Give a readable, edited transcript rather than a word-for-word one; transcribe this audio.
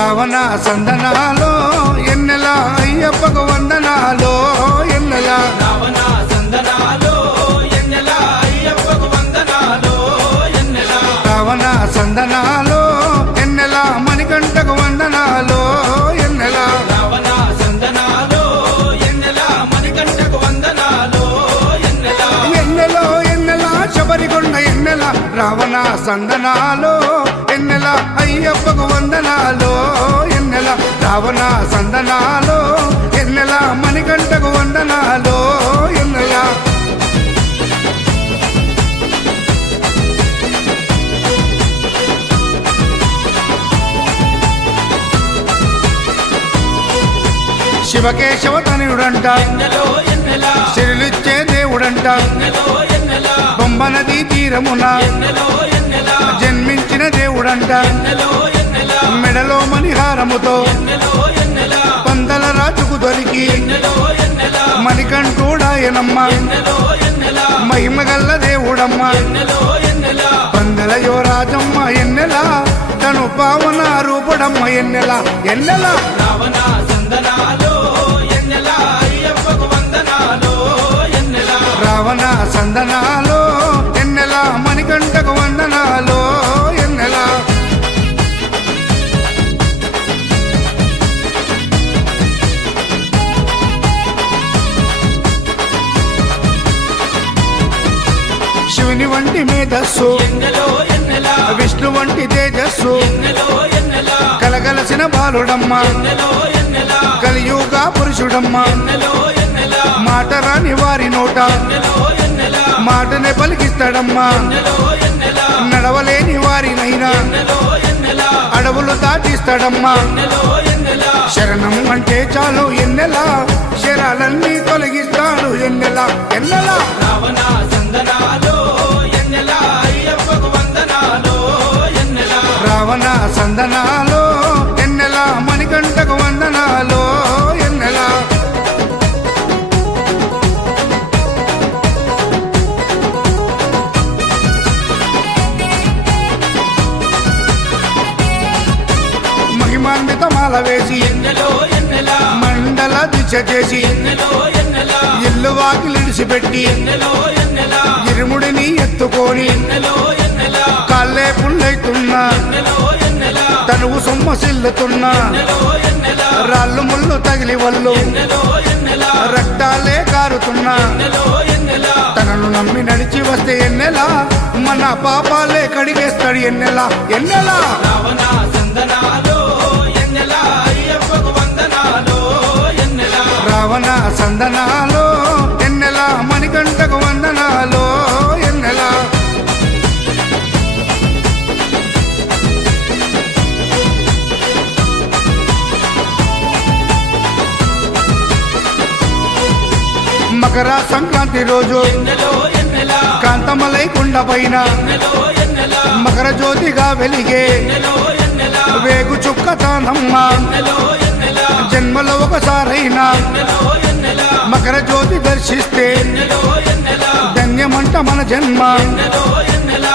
రావణ సందనాలో ఎన్నెల అయ్యప్పకు వందనాలో ఎన్నెల రావణ సందనాలో ఎన్నెల అయ్యప్పకు వందనాలో ఎన్నెల రావణ సందనాలో ఎన్నెల మణికంఠకు వందనాలో ఎన్నెల రావణ సందనాలో ఎన్నెల మణికంఠకు వందనాలో ఎన్నెల ఎన్నెలో ఎన్నెల శబరికొండ ఎన్నెల రావణ సందనాలో ఎన్నెల అయ్యప్పకు వందనాలో ఎన్నెల రావణ సందనాలో ఎన్నెల మణికంఠకు వందనాలో ఎన్నెల శివకేశవ తనయుడంట ఎన్నెలో ఎన్నెల సిరులిచ్చే దేవుడంట ఎన్నెలో ఎన్నెల బొమ్మ నదీ తీరమున ఎన్నెలో ఎన్నెల జన్మించిన దేవుడంట ఎన్నెలో ఎన్నెల మెడలో మణిహారముతో ఎన్నెలో ఎన్నెల పందల రాజుకు దొరికి ఎన్నెలో ఎన్నెల మణికంఠుడాయనమ్మ ఎన్నెలో ఎన్నెల మహిమగల్ల దేవుడమ్మ ఎన్నెలో ఎన్నెల పందల యువరాజమ్మ ఎన్నెల తను పావన రూపుడమ్మ ఎన్నెల ఎన్నెల రావణ సందనాలో ఎన్నెల అయ్యప్పకు వందనాలో ఎన్నెల రావణ సందనాలో ఎన్నెల మణికంఠకు వందనాలో ఎన్నెల శివుని వంటి మేధస్సు ఎన్నెలో ఎన్నెల విష్ణు వంటి తేజస్సు ఎన్నెలో ఎన్నెల కలగలసిన బాలుడమ్మ ఎన్నెలో ఎన్నెల కలియుగ పురుషుడమ్మ ఎన్నెలో ఎన్నెల మాట రాని వారి నోట ఎన్నెలో ఎన్నెల మాటనే పలికిస్తాడమ్మా ఎన్నెలో ఎన్నెల నడవలేని వారినైనా ఎన్నెలో ఎన్నెల అడవులు దాటిస్తాడమ్మా ఎన్నెలో ఎన్నెల శరణం అంటే చాలు ఎన్నెల శరాలన్నీ తొలగిస్తాడు ఎన్నెల ఎన్నెల రావణ సందనాలో ఎన్నెల అయ్యప్పకు వందనాలో ఎన్నెల రావణ సందనాలో ఎన్నెల మణికంఠకు వందనాలో ఎన్నెల మహిమాన్విత మాల వేసి ఎన్నెలో ఎన్నెల మండల దిశ చేసి ఎన్నెలో ఎన్నెల ఇల్లు వాకిలిడిసిపెట్టి ఎన్నెలో ఎన్నెల ఇరుముడిని ఎత్తుకొని ఎన్నెలో ఎన్నెల కాళ్ళే పుల్లైతున్నా ఎన్నెలో ఎన్నెల తనువు సొమ్మసిల్లుతున్నా ఎన్నెలో ఎన్నెల రాళ్ళు ముళ్ళు తగిలి వల్లు ఎన్నెలో ఎన్నెల రక్తాలే కారుతున్నా ఎన్నెలో ఎన్నెల తనను నమ్మి నడిచి వస్తే ఎన్నెలా మన పాపాలే కడిగేస్తాడు ఎన్నెలా ఎన్నెలా రావణ సందనాలో ఎన్నెల అయ్యప్పకు వందనాలో ఎన్నెల రావణ సందనాలో ఎన్నెలా మణికంఠకు వందనాలో ఎన్నెలా మకర సంక్రాంతి రోజు ఎన్నెలో ఎన్నెల కాంతమలై కుండ పైన ఎన్నెలో ఎన్నెల మకర జ్యోతిగా వెలిగే ఎన్నెలో ఎన్నెల వేగు చుక్క తానమ్మ ఎన్నెలో ఎన్నెల జన్మలో ఒకసారైనా ఎన్నెలో ఎన్నెల మకర జ్యోతి దర్శిస్తే ఎన్నెలో ఎన్నెల ధన్యమంట మన జన్మ ఎన్నెలో ఎన్నెల